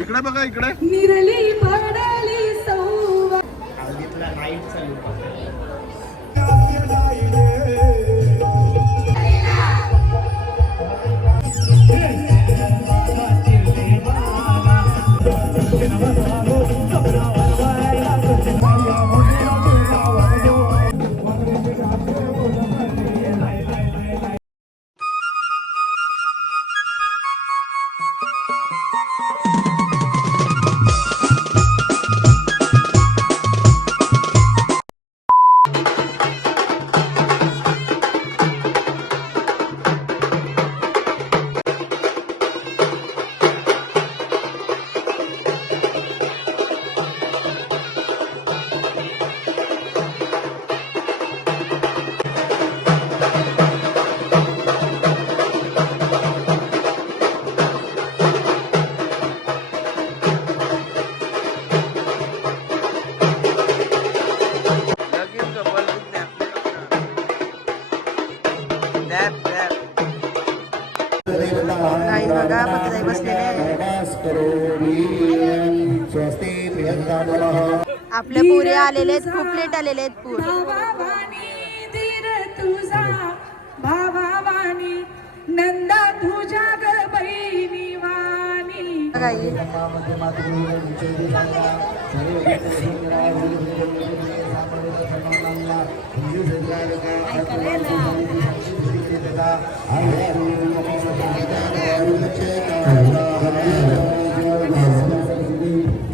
इकडे बघा इकडे निरली पडली सौवा हळदीतला नाईट चालू आपल्या पुरे आलेले आहेत, खूप लेट आलेले आहेत पूर. भावानी नंदा तुझ्या ग बहिणी वाणी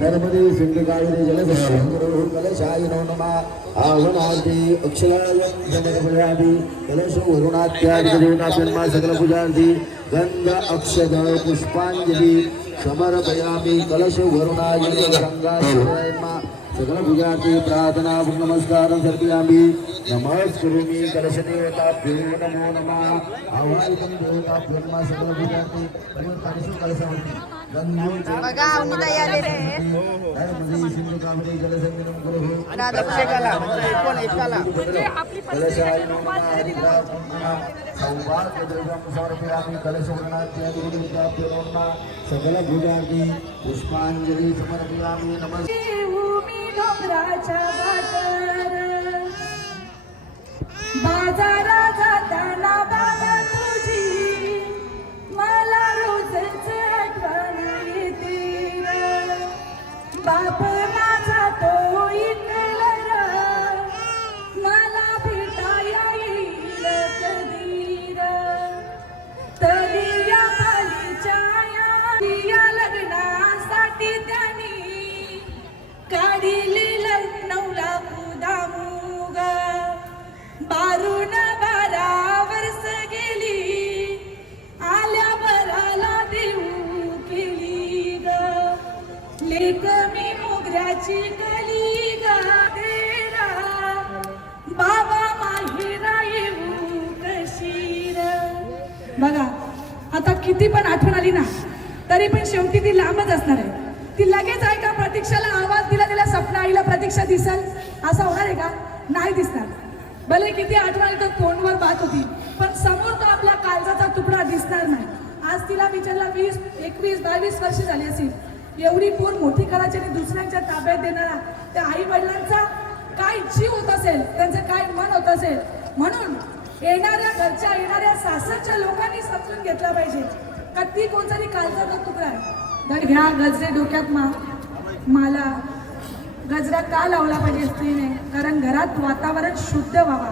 नर्मदे सिंधुकाविने जलधरो कलशायिनो नमः आवनादि अक्षरायं जमदपयादि कलश वरुणात्यादिदेवताभ्यन्मा सकल पूजार्थी गंध अक्षद पुष्पांजलि समर्पयामि कलश वरुणाय गंगाधरयन्मा सकल पूजार्थी प्रार्थना नमस्कार सर्पयामि नमस्करोमि कलश देवताभ्यो नमो नमः आवाहितं देवताभ्यन्मा सकल पूजार्थी कलशावती बघा अवनीताई आलेले आहेत. सकल भुजार्थी पुष्पांजलि समर्पयामि नमस्ते. डोंगराच्या वाटेवर बाजारा जाताना बाबा तुझी मला रोजच आठवण येते रे. बाप माझा तो इकलर मला भेटाया येईल कधी रे. तरी या पालीच्या या लग्नासाठी त्यांनी काढिले लग्नवला कुदामुग बारून 12 वर्ष गेली आल्या बराला देऊ केली ग लेक मी मोगऱ्याची कली ग तेरा बाबा माहिरा येऊ कशी र. बघा आता किती पण आठवण आली ना तरी पण शेवटी ती लांबच असणार आहे. ती लगेच आहे का प्रतीक्षाला आवाज दिला तिला सपना आईला प्रतीक्षा दिसल असं होणार आहे का? नाही दिसणार. भले किती आठवण आली तर फोनवर बात होती पण समोर तो आपला काळजाचा तुकडा दिसणार नाही. आज तिला विचारला 20, 21, 22 वर्ष झाली असेल. एवढी पोर मोठी करायची आणि दुसऱ्यांच्या ताब्यात देणारा त्या आई वडिलांचा काय जीव होत असेल, त्यांचं काय मन होत असेल. म्हणून येणाऱ्या घरच्या येणाऱ्या सासरच्या लोकांनी समजून घेतला पाहिजे का ती कोणतरी काळजाचा तुकडा आहे. तर घ्या गजरे डोक्यात माला गजरा का लावला पाहिजे स्त्रीने? कारण घरात वातावरण शुद्ध व्हावा.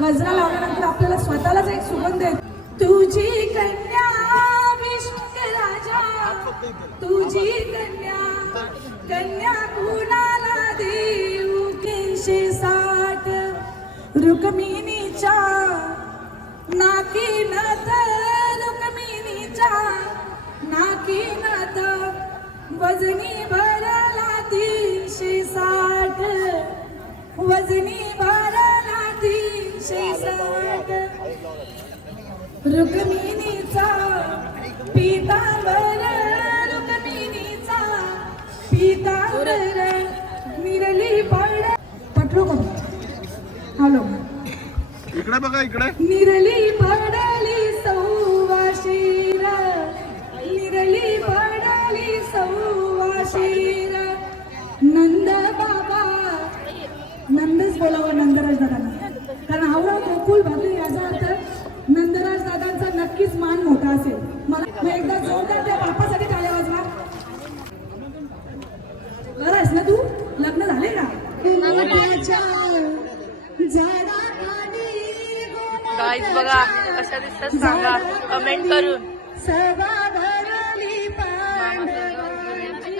गजरा लावल्यानंतर आपल्याला स्वतःलाच एक सुगंध येतो. तुझी कन्या विष्णू राजा तुझी कन्या कुणाला देऊ 360 रुक्मिणीच्या नाकी नथ रुक्मिणीच्या नाकी नथ वजनी भरला 360 वजनी भरला 360 रुक्मिणीचा पीतांबर रुक्मिणीचा पीतांबर निरली पटलो का? हॅलो इकडे बघा इकडे निरली पडली सौवाशीर निरली पडली बघा कशा दिसतात सांगा कमेंट करून. सभा भरली पांडवांची,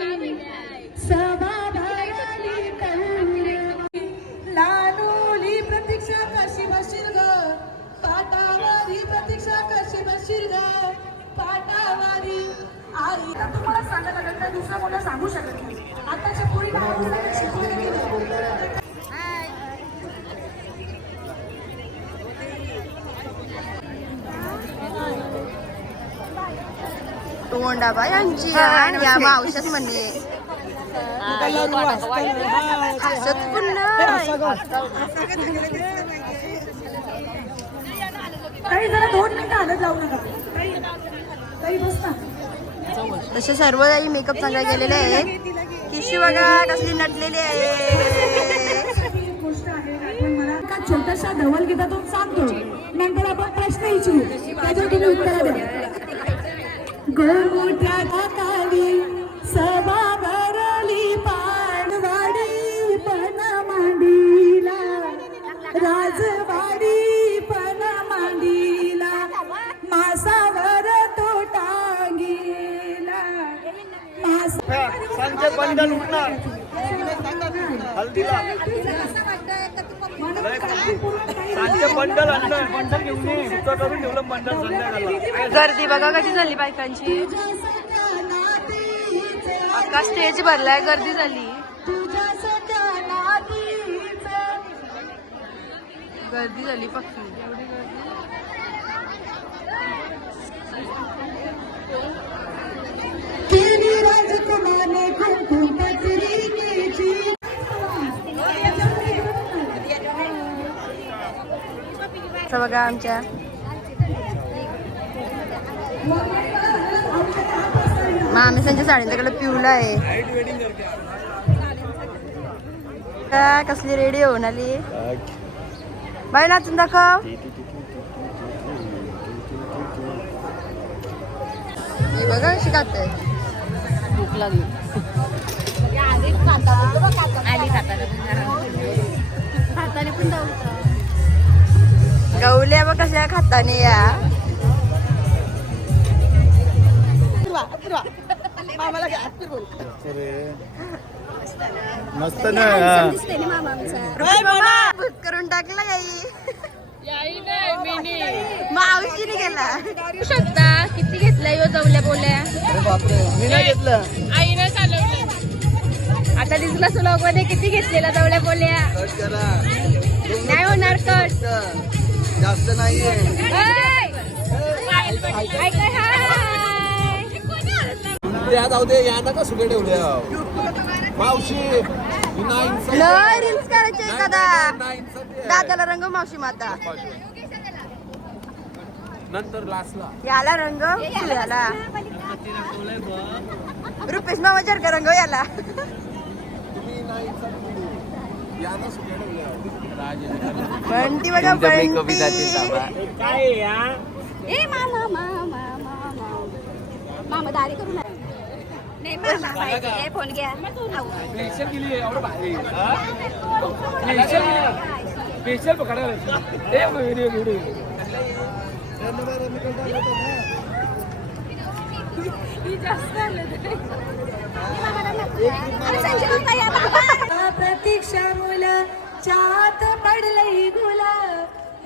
सभा भरली कौरवांची. लाडोली प्रतीक्षा कशी बसशील ग पाटावारी, प्रतीक्षा कशी बसशील ग पाटावारी. आई तुम्हाला सांगायला लागलं तर दुसरं कोणा सांगू शकत नाही. आताच्या पुढे शिकवलं गेलं. तोंडाबा यांची आणि या मावशात म्हणणे हसत पण नाही. काही जरा 2 मिनिटं हालत जाऊ नका. काही बस ना. तसे सर्व काही मेकअप चांगले गेलेले आहेत. किशी बघा कसली नटलेली आहे. गोष्ट आहे पण मला का छोटासा ढवल गीतातून सांगतो, नंतर आपण प्रश्न विचारू, त्याच्यावर तुम्ही उत्तर द्या. गोमुठ्या काली सभा भरली पानवाडी, पण मांडीला राजवाडी, पण मांडीला मासावर तो टांगीला. सांगते बंधन उठणार हल्दीला सांगते बंडल आणलं, बंडल घेऊन ये. सुद्धा करून ठेवलं बंडल संध्याकाळला. गर्दी बघा कशी झाली बायकांची. अख्खा स्टेज भरलाय, गर्दी झाली. गर्दी झाली पक्की. बघा आमच्या मामेसांच्या साड्यांच्याकडे पिवला आहे. कसली रेडी होऊन आली बाई, नाचून दाखव. हे बघा कशी खाते. भूक लागली. गवल्या बघ कशा खाताने या. मस्त ना भूत करून टाकला गाई. मावशीने गेला. शकता किती घेतलाय यो जवल्या बोल्या. मी नाही घेतलं. आईनं चालवलं. आता दिसला सुलभ मध्ये किती घेतलेला जवल्या बोल्या. नाही होणार कट जास्त नाहीये. जाऊ दे या नका सुटे ठेवल्या मावशी. रील्स करायचे दादा. दादाला रंग मावशी माता. नंतर लास्टला याला रंग याला रुपेश मामाच्या रंग याला. बंटी बघा बंटी. मामा दारी करू नये. फोन घ्या. स्पेशल पकडायला प्रतीक्षा मुलं चाहत पडलंय गुला,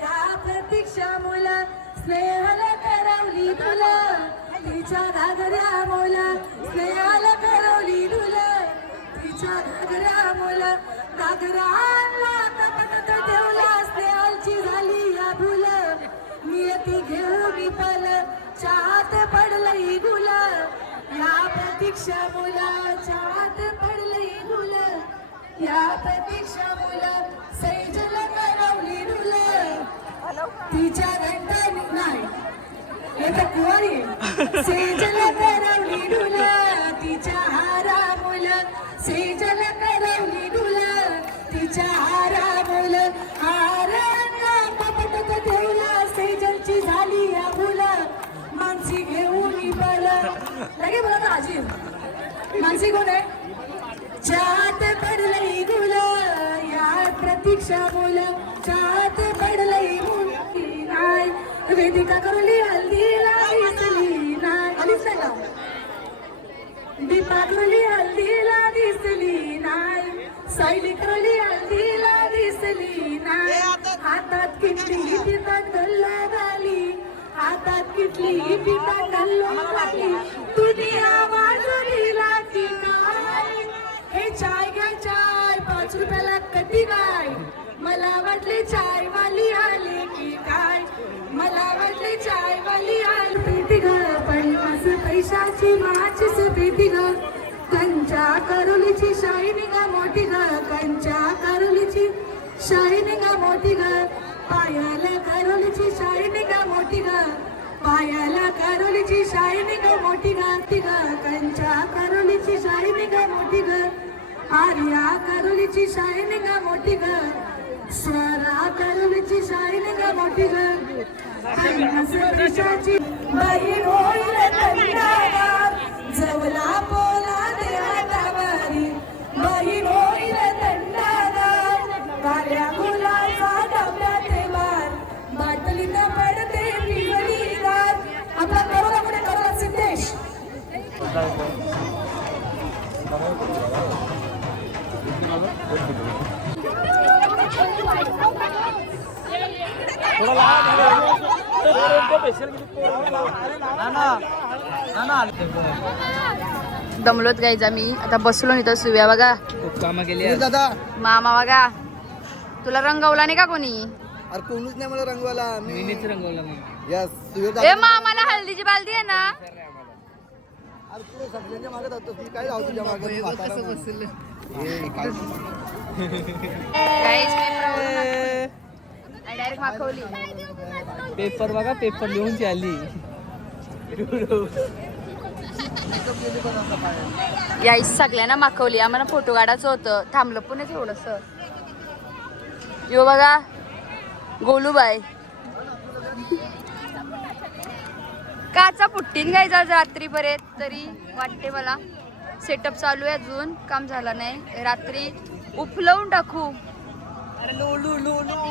या प्रतीक्षा मुलं स्नेहाला करवली तुला, तिच्या घागऱ्या मुला स्नेहाला करवली तुला, तिच्या घागऱ्या मुलं घागरा आणला तपटत ठेवला, स्नेहालची झाली या भूल, नियती घेऊन पल चाहत पडलंय गुला, या प्रतीक्षा मुला चाहत पडलंय गुला, या प्रतीक्षा मुला सैजल करवली डुल, तिच्या घंटानी नाही हे तर कुवारी सेजल करवली डुल, तिच्या हारा मुलं सेजल करवली डुल, तिच्या हारा मुलं हारांना पपटत ठेवला, सेजलची झाली या मुलं, मानसी घेऊन पल लगे बोला ना आजी, मानसी कोण आहे? चाहत पडलंय गुल, या प्रतीक्षा मुलं चाहत पडलंय मुल, नाही वेदिका करली हल्दीला दिसली नाही आलीच नाही का? दीपा करली हल्दीला दिसली नाही, सायली करली हल्दीला दिसली नाही. हातात किटली पितात गल्ला घाली, हातात किटली पितात गल्ला घाली. तुझी आवाज दिला की काय? हे चाय घ्या चाय, 5 रुपयाला कधी काय? मला वाटले चाय वाली आले की काय? मला वाटले चाय वाली आली. ती ग 50 पैशाची माचीस देती ग, कंच्या करुलीची शायनिंग मोठी ग, कंच्या करुलीची शायनिंग मोठी ग. पायाला करुलीची शायनिंग मोठी ग, पायाला करुलीची शायनिंग मोठी ग. ती ग कंच्या करुलीची शायनिंग मोठी ग, आर्या करुलीची शायनिंग मोठी ग, स्वरा करुलीची शायनिंग मोठी ग. 50 पैशाची बहीण होईल दंडागार, जवला पोला देहातावारी. बहीण होईल दंडागार, काळ्या मुलाचा डबल्यात मार, बाटलीत पडते पिवळी गार. आपला करोना पुढे करोना सिद्धेश. दमलोत गायचा मी आता बसलो इथं. सुव्या बघा खूप कामं केली दादा मामा बघा, तुला रंगवला नाही का कोणी? अरे कोणीच नाही मला रंगवाला. मीच रंगवलं मग. यस ए मामाला हल्दीची बालदी आहे ना. अरे तू सगळ्यांच्या मागे जातो, मी काय जाऊ तुझ्या मागे? डायरेक्ट माखवली. पेपर बघा, पेपर लिहून ती आली. याईस सगळ्यांना माखवली. आम्हाला फोटो काढायचं होतं, थांबलं पुणे थोडस. यो बघा गोलूबाई काचा पुट्टीन गायचा रात्रीपर्यंत तरी वाटते मला. सेटअप चालू आहे, अजून काम झालं नाही. रात्री उपलवून टाकू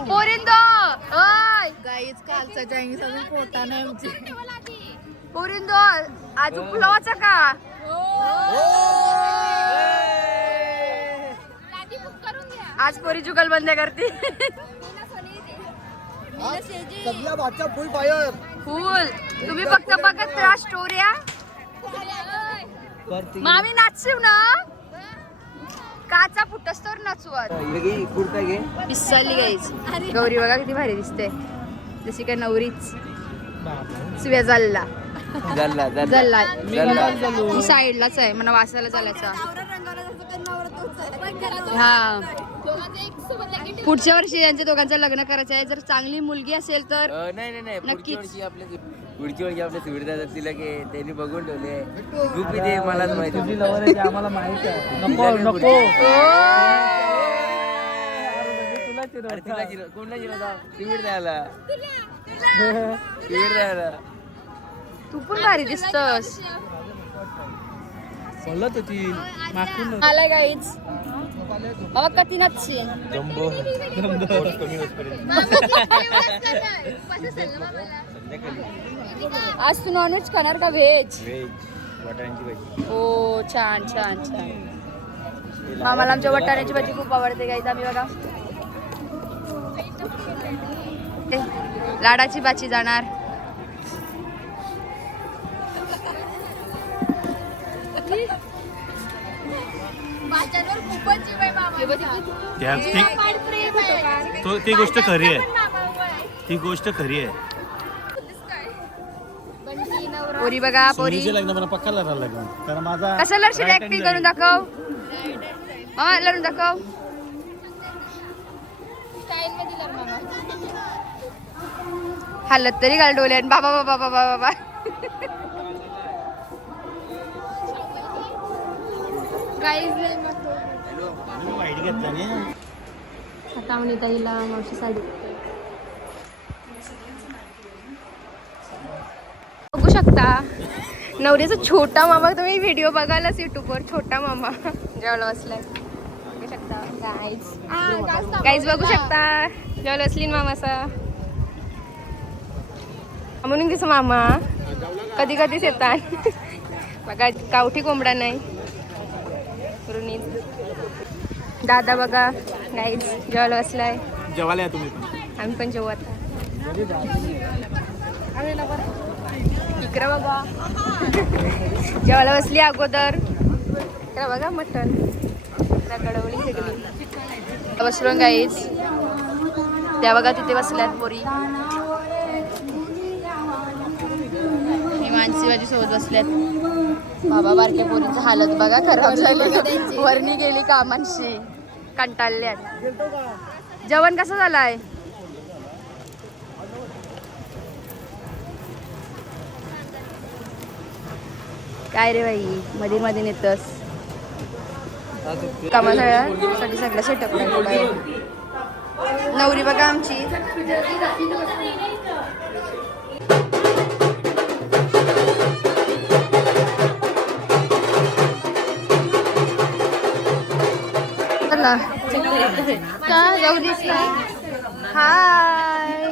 पोरिंदो. ओय गाईच कालचा चायनीज अजून पोटा नाही आमची. पोरिंदो आज उपलवाचा का? आज पोरी जुगल बंद करते. सगळ्या बादशा फुल फायर. फुल तुम्ही फक्त बघत राहा स्टोऱ्या. मामी नाचू ना, काचा फुटस तर नाचवत. पिसाली गाईच. गौरी बघा किती भारी दिसते, जशी काय नवरीच. शिव्या जल्ला जल्ला साईडलाच आहे, मला वासाला चालायचा. हा पुढच्या वर्षी यांच्या दोघांचं लग्न करायचं आहे. जर चांगली मुलगी असेल तर नाही नक्कीच. पुढची वर्षी आपल्या सुविधा तिला की त्यांनी बघून ठेवले. ग्रुप इथे मलाच माहिती, तुझी लवर आहे आम्हाला माहिती आहे. नको नको कोणला जिरवता? सिमेंट द्यायला, सिमेंट द्यायला. तू पण भारी दिसतस. बोलत होती मागून आलाय गाईच बाबा कधी नाचशी. आज तू नॉनव्हेज खाणार का व्हेज? वाटाण्याची भाजी. ओ छान छान छान. आम्हाला आमच्या वाटाण्याची भाजी खूप आवडते गाईच. आम्ही बघा लाडाची भाजी जाणार. ती गोष्ट खरी आहे, ती गोष्ट खरी आहे. पोरी बघा पोरी सोनीचे लग्न मला पक्का लग्न, कारण माझा कसं लक्ष ऍक्टिंग करून दाखव. मामा लढून दाखव. हालत तरी घाल डोल्यान. बाबा बाबा बाबा बाबा. काहीच नाही वाईट घेतला नाही. आता आम्ही ताईला मावशी साडी बघू शकता. नवरीचा छोटा मामा, तुम्ही व्हिडिओ बघायलाच युट्यूबवर छोटा मामा जेवायला बसलाय. बघू शकता गाईज बघू शकता जेवायला बसली मामाचा. म्हणून कसं मामा कधी कधीच येतात. बघा गावठी कोंबडा नाही. दादा बघा गाईज जेवायला बसलाय. जेवायला या तुम्ही पण. आम्ही पण जेवू आता. इकडं बघा जेवायला बसली अगोदर. इकडं बघा मटण कडवली सगळी. बसलो गाईज त्या बघा तिथे बसल्यात पोरी. मी मानसी माझी सोबत बसल्यात. बाबा बारक्या पोरींची हालत बघा खराब झाली. वरणी गेली कामांशी कंटाळल्यात. जेवण कसं झालंय? काय रे बाई मध्ये मध्ये नेतस कामासाठी सगळं सेटअप आहे. नवरी बघा आमची. हाय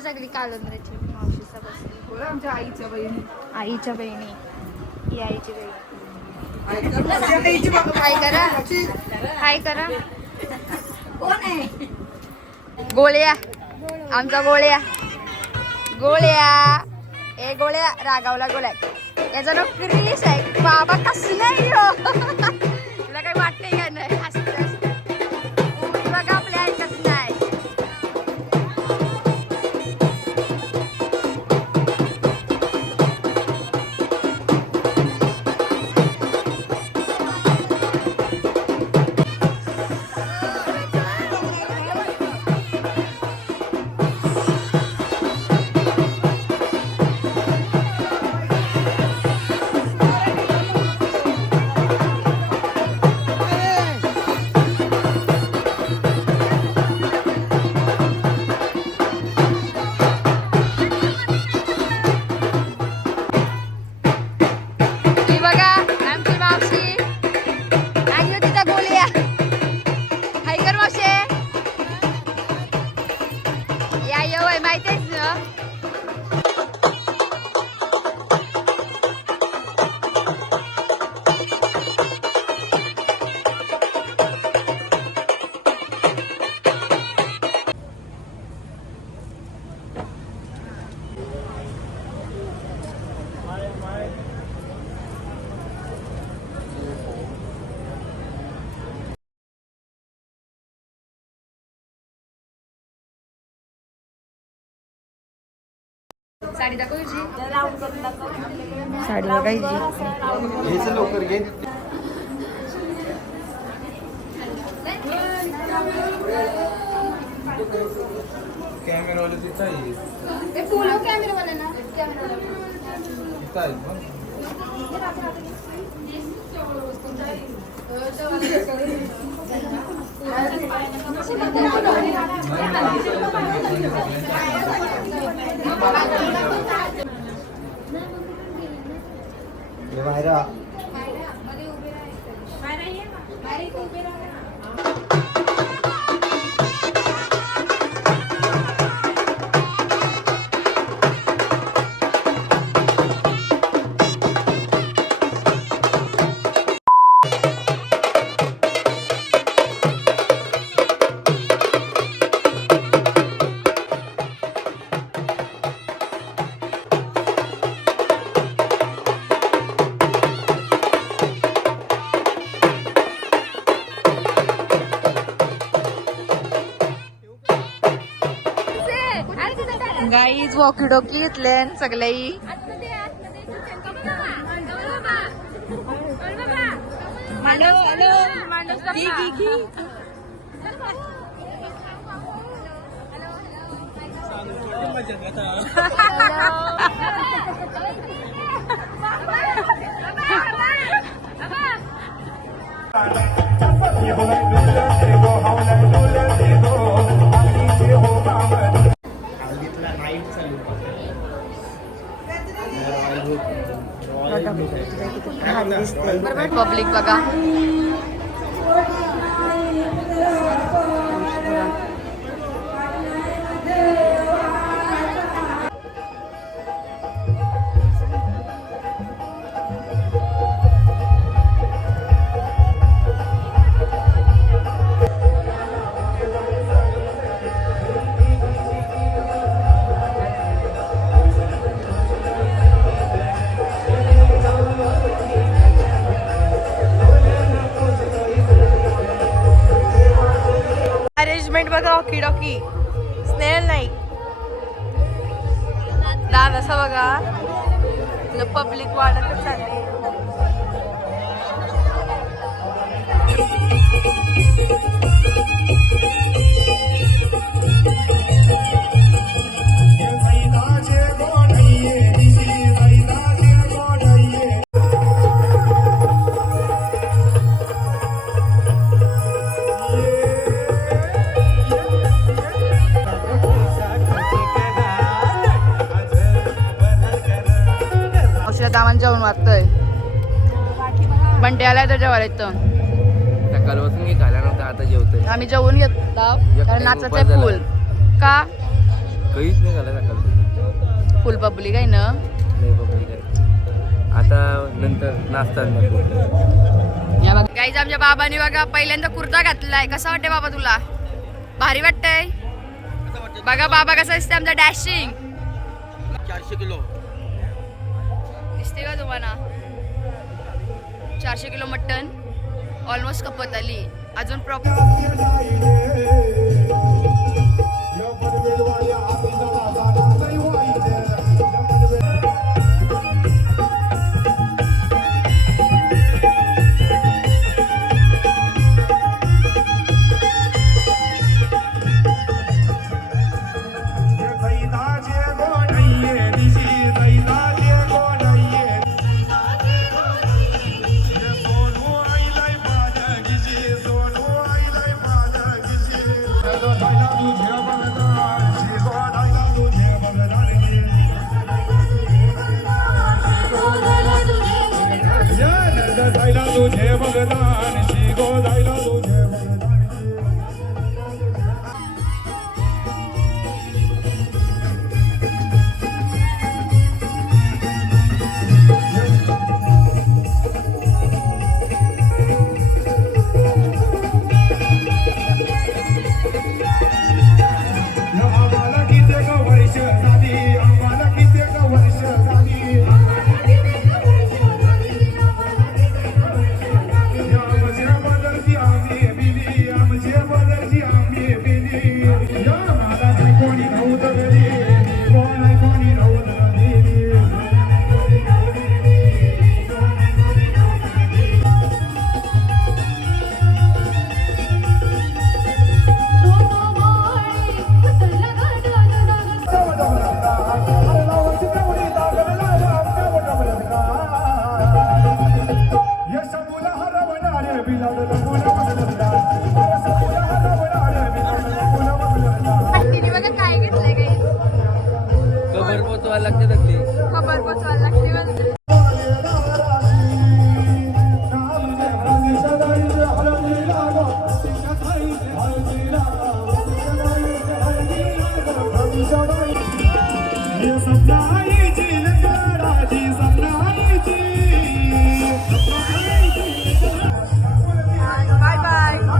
सगळी काढून मावशीचा बसली. आमच्या आईच्या बहिणी. आईच्या बहिणी ही आईची बहिणी. हाय करा हाय करा. गोळ्या आमचा गोळ्या. गोळ्या ए गोळ्या रागावला. गोळ्या याचा नाव क्रिश आहे. बाबा कसला तुला काही वाटतंय का नाही? बघा आपल्या ऐकत नाही. साडी दाखवायची. साडी बघायची. लवकर घे. कॅमेरावाले तिथं आहे. कॅमेरावाला ना तिथं आहे मग. गाईज वॉकी डॉकी घेतले सगळ्याही. पब्लिक बघा. पॉइंट बघा ऑकी डॉकी स्नेहल नाही दाद असं बघा पब्लिक वाढतच चालली दामान जेवण वाटतंय बंटे आलाय तर जेवायला येतं सकाळपासून मी खायला नव्हतं आता जेवतोय आम्ही जेवून घेतो कारण नाचाचं आहे फुल का काहीच नाही खाल्लं सकाळपासून फुल पब्लिक आहे ना नाही पब्लिक आहे आता नंतर नाचतात गाईज आमच्या बाबांनी बघा पहिल्यांदा कुर्ता घातलाय कसा वाटते बाबा तुला भारी वाटतंय बघा बाबा कसा दिसतंय आमचा डॅशिंग 400 किलो दिसते का तुम्हाला 400 किलो मटन ऑलमोस्ट कपत आली अजून काय घेतलंय काही खबर पोचवायला लागते तकली खबर पोचवायला लागते बाय बाय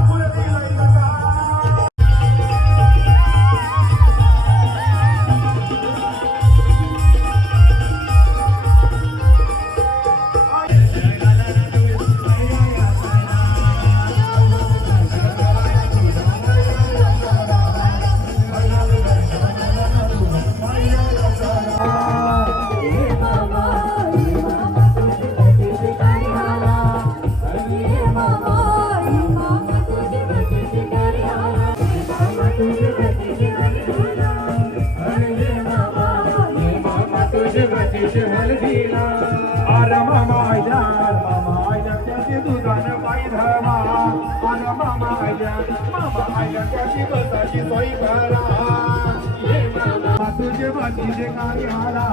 तुझे बातीचे कार्य आला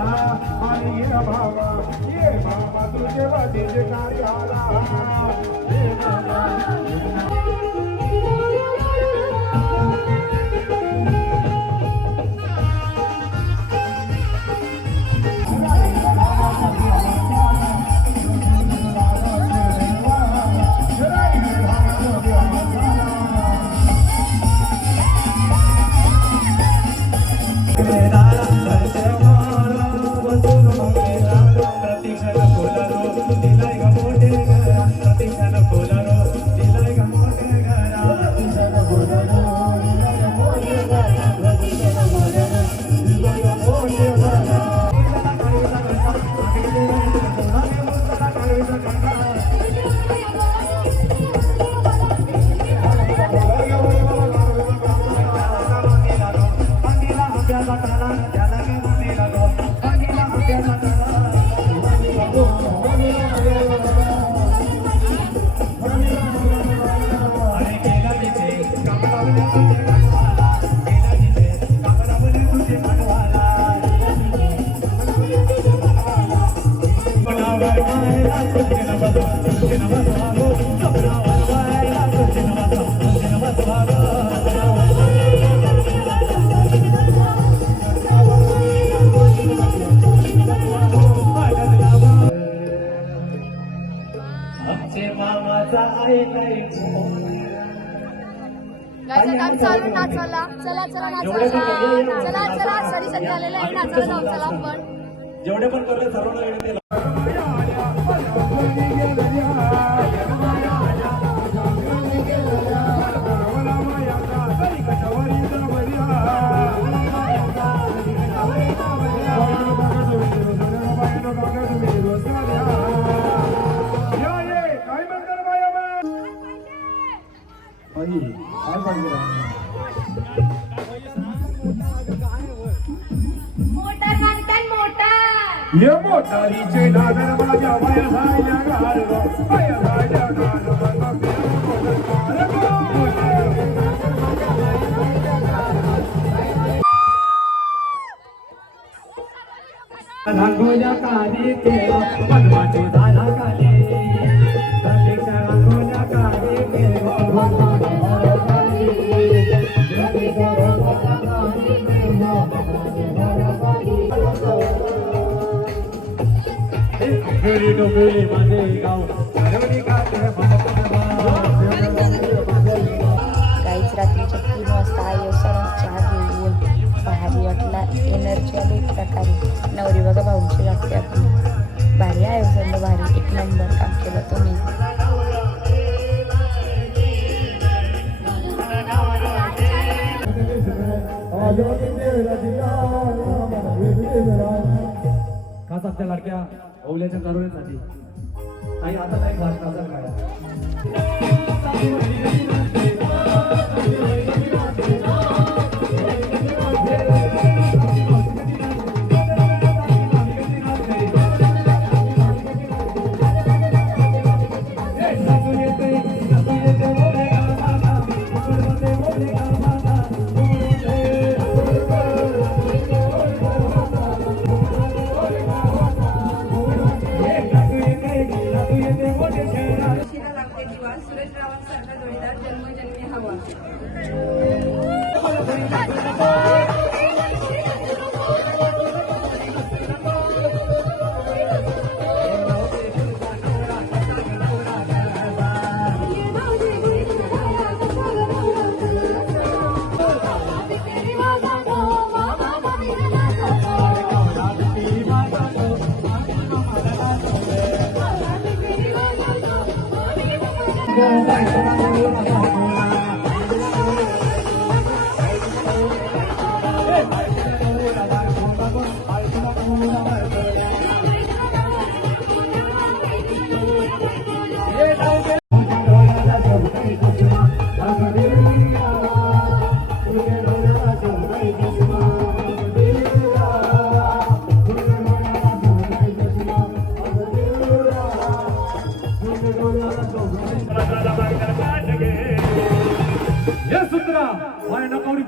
आणि ये बाबा तुझे बातीचे कार्य आला प्रतीक्षा गायचं काम चालू नाचायला. चला चला नाचायला. चला चला सरी सरी आलेलं आहे नाचायला जाऊ चला आपण. जेवढे पण करले सर्वांना विनंती मोटर मागताय मोटर. ये मोटारीचे दादर माझ्या वयाच्या गाडो वयाच्या गाडो रंगोल्या काली केला पद्माची झाला काली प्रतीक्षा रंगोल्या काली केला डोंगरी डोंगरी माझे गाव काहीच रात्रीच्या 3 वाजता आयोसन चहा घेऊन भारी वाटला. एनर्जी आली एक प्रकारे. नवरी बघा भाऊंची लागते आपली. भारी आयोजन भारी. एक नंबर काम केलं तुम्ही. खास आपल्या लाडक्या ओवल्याच्या करुणेसाठी आणि आता काही क्लास काय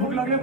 भूक लागले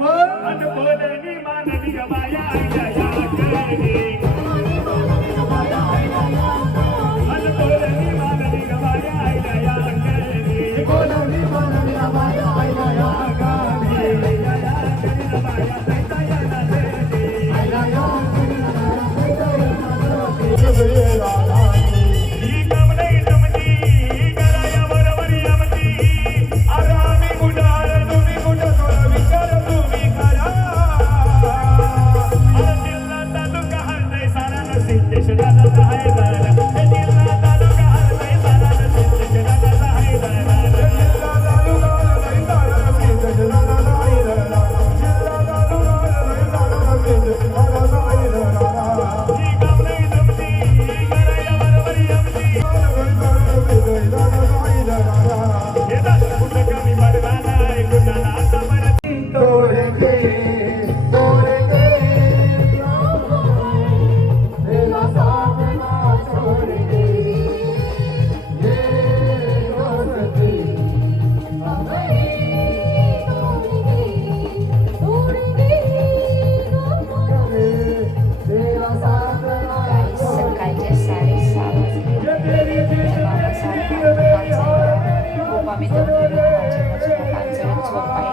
पप्पा